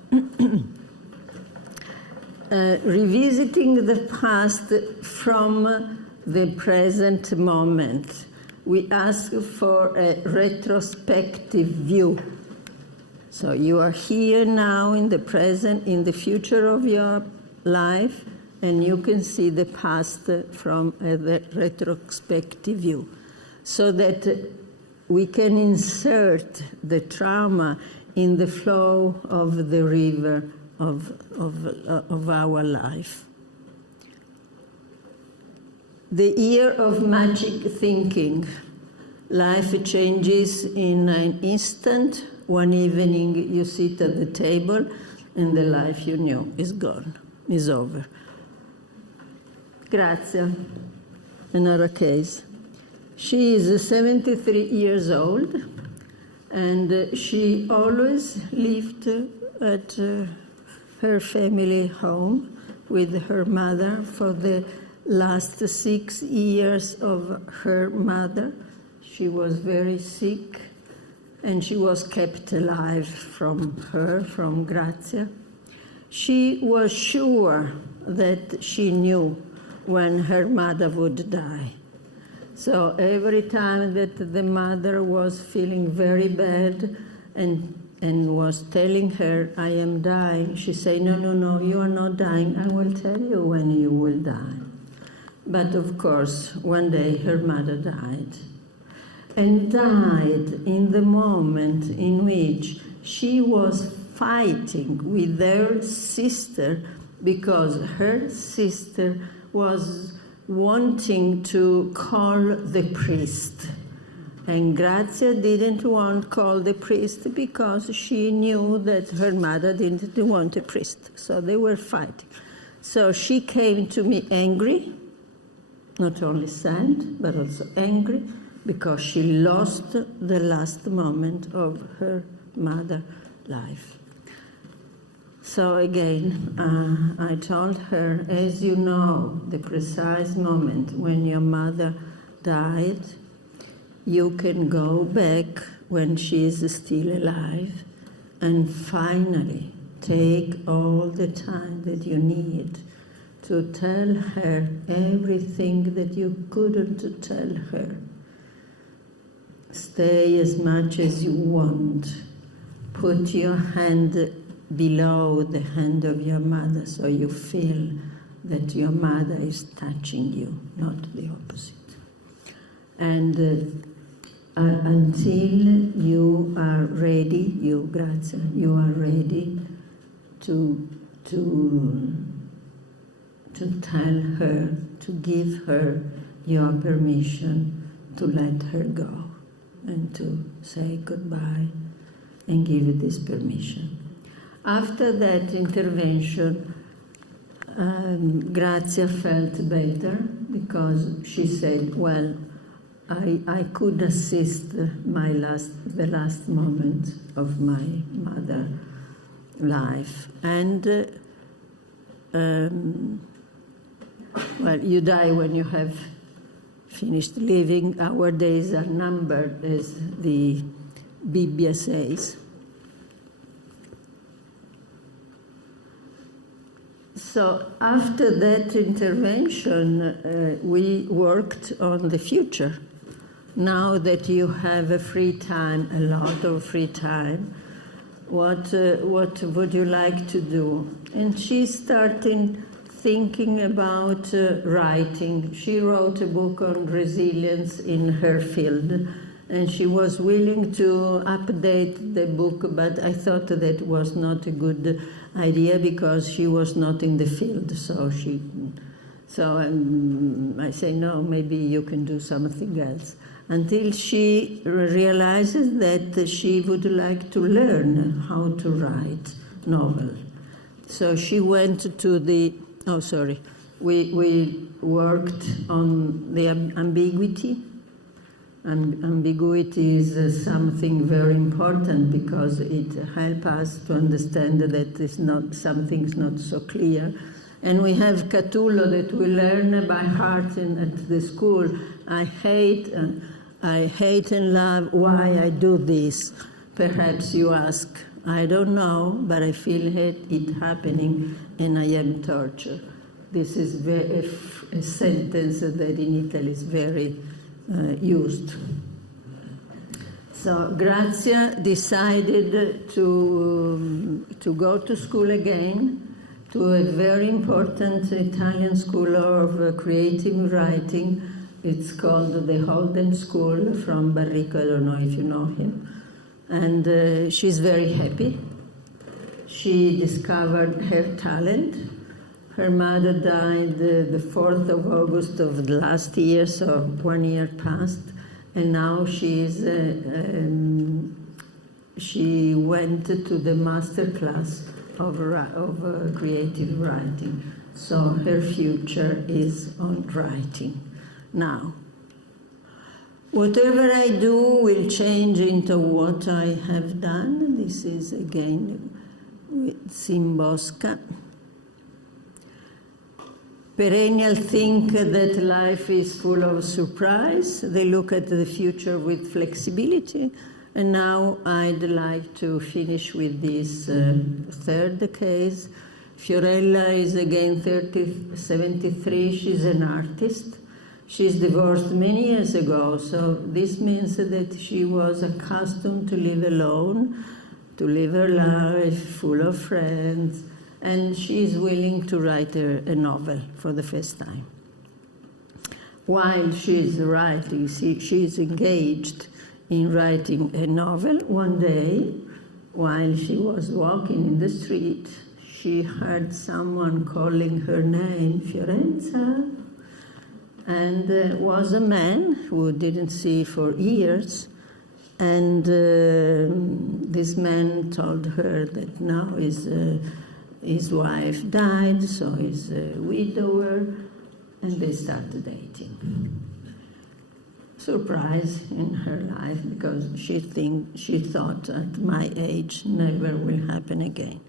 revisiting the past from the present moment, we ask for a retrospective view. So you are here now in the present, in the future of your life, and you can see the past from a retrospective view, so that we can insert the trauma in the flow of the river of our life. The year of magic thinking. Life changes in an instant. One evening you sit at the table and the life you knew is gone, is over. Grazia, another case. She is 73 years old, and she always lived at her family home with her mother for the last 6 years of her mother. She was very sick, and she was kept alive from Grazia. She was sure that she knew when her mother would die. So every time that the mother was feeling very bad and was telling her, I am dying, she said, no, you are not dying. I will tell you when you will die. But of course, one day her mother died. And died in the moment in which she was fighting with her sister, because her sister was wanting to call the priest. And Grazia didn't want to call the priest because she knew that her mother didn't want a priest. So they were fighting. So she came to me angry, not only sad, but also angry, because she lost the last moment of her mother's life. So again, I told her, as you know, the precise moment when your mother died, you can go back when she is still alive and finally take all the time that you need to tell her everything that you couldn't tell her. Stay as much as you want. Put your hand below the hand of your mother so you feel that your mother is touching you, not the opposite. And until you are ready, Grazia, you are ready to tell her, to give her your permission to let her go and to say goodbye and give you this permission. After that intervention, Grazia felt better because she said, well, I could assist the last moment of my mother's life. And, well, you die when you have finished living. Our days are numbered, as the Bibbia says. So after that intervention, we worked on the future. Now that you have a free time, a lot of free time, what would you like to do? And she started thinking about writing. She wrote a book on resilience in her field, and she was willing to update the book, but I thought that was not a good idea because she was not in the field. So I say, no, maybe you can do something else. Until she realizes that she would like to learn how to write novel. So she went to the, we worked on the ambiguity. Ambiguity is something very important because it helps us to understand that something's not so clear. And we have Catullo that we learn by heart at the school. I hate and love why I do this. Perhaps you ask, I don't know, but I feel it happening and I am tortured. This is a sentence that in Italy is very used. So Grazia decided to go to school again, to a very important Italian school of creative writing. It's called the Holden School from Barrico. I don't know if you know him. And she's very happy. She discovered her talent. Her mother died the 4th of August of the last year, so 1 year passed. And now she went to the master class of creative writing. So her future is on writing. Now, whatever I do will change into what I have done. This is again with Simbosca. Perennial think that life is full of surprise. They look at the future with flexibility. And now I'd like to finish with this third case. Fiorella is again 73. She's an artist. She's divorced many years ago, so this means that she was accustomed to live alone, to live her life full of friends, and she's willing to write a novel for the first time. While she's writing, she's engaged in writing a novel. One day, while she was walking in the street, she heard someone calling her name, Fiorenza, and was a man who didn't see for years. And this man told her that now his wife died, so he's a widower, and they started dating. Surprise in her life, because she thought at my age never will happen again.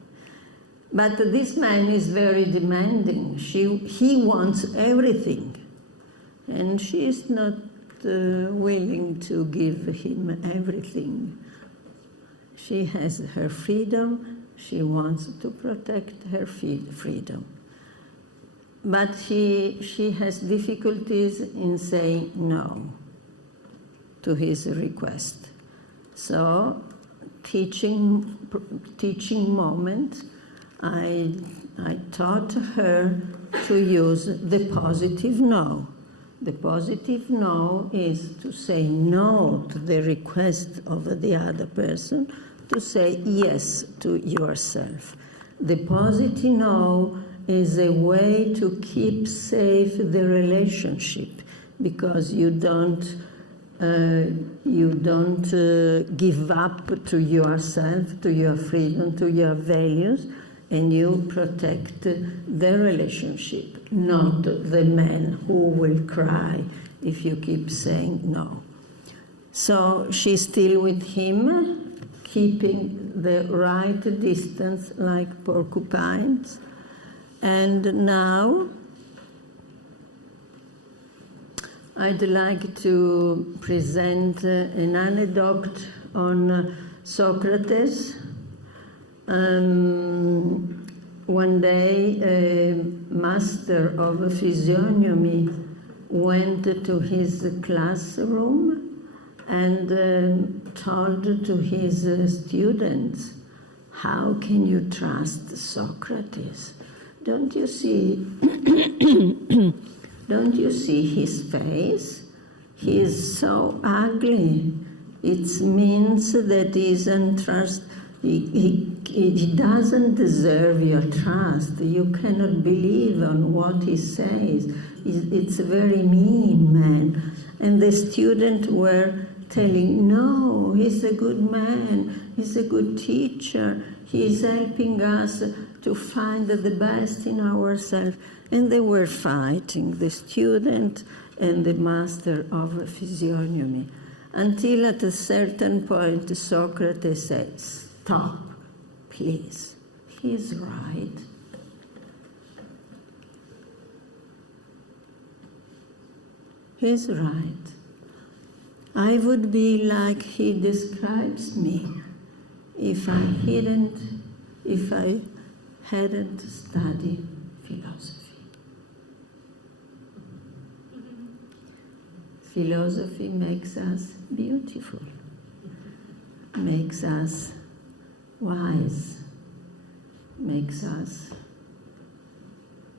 But this man is very demanding. He wants everything, and she is not willing to give him everything. She has her freedom. She wants to protect her freedom. But she has difficulties in saying no to his request. So, teaching moment, I taught her to use the positive no. The positive no is to say no to the request of the other person, to say yes to yourself. The positive no is a way to keep safe the relationship, because you don't give up to yourself, to your freedom, to your values, and you protect the relationship, not the man who will cry if you keep saying no. So she's still with him, keeping the right distance like porcupines. And now I'd like to present an anecdote on Socrates. One day, a master of physiognomy went to his classroom and told to his students, "How can you trust Socrates? Don't you see? Don't you see his face? He is so ugly. It means that he doesn't deserve your trust. You cannot believe on what he says. It's a very mean man. And the students were telling, no, he's a good man, he's a good teacher, he's helping us to find the best in ourselves. And they were fighting, the student and the master of physiognomy, until at a certain point Socrates said, stop, please, he's right. He's right. I would be like he describes me if I hadn't studied philosophy. Philosophy makes us beautiful, makes us wise, makes us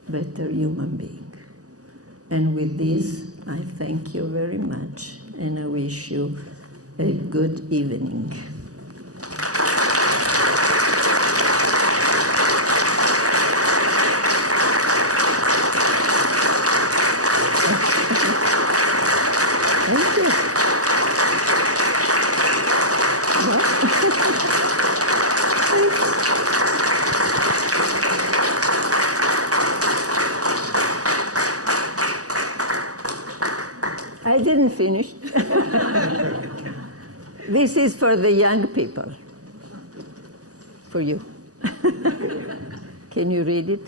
better human being. And with this, I thank you very much, and I wish you a good evening. Thank you. I didn't finish. This is for the young people. For you. Can you read it?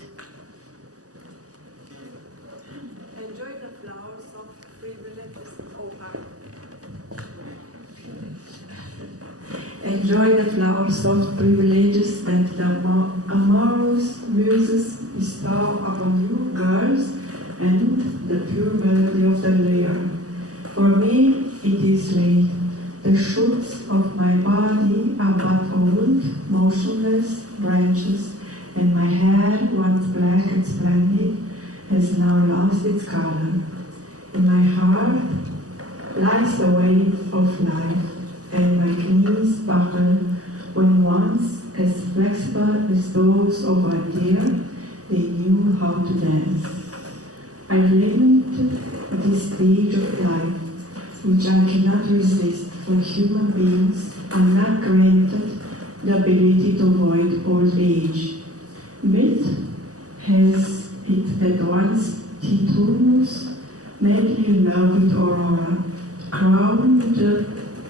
Enjoy the flowers of privileges, O heart. Enjoy the flowers of privileges that the amorous muses bestow upon you, girls, and the pure melody of the lyre. For me, it is late. The shoots of my body are but old, motionless branches, and my hair, once black and splendid, has now lost its color. In my heart lies the weight of life, and my knees buckle when once, as flexible as those of a deer, they knew how to dance. I lived this stage of life, which I cannot resist, for human beings are not granted the ability to avoid old age. Myth has it that once Tithonus, madly in love with Aurora, crowned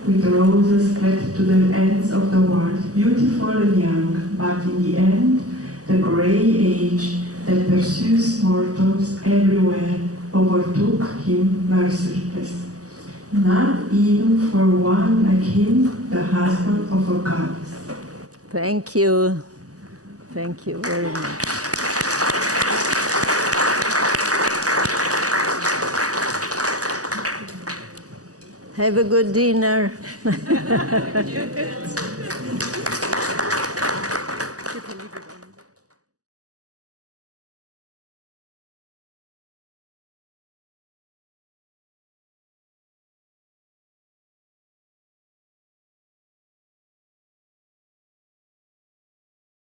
with roses led to the ends of the world, beautiful and young, but in the end, the grey age that pursues mortals everywhere overtook him merciless. Not even for one like him, the husband of a goddess. Thank you. Thank you very much. Have a good dinner.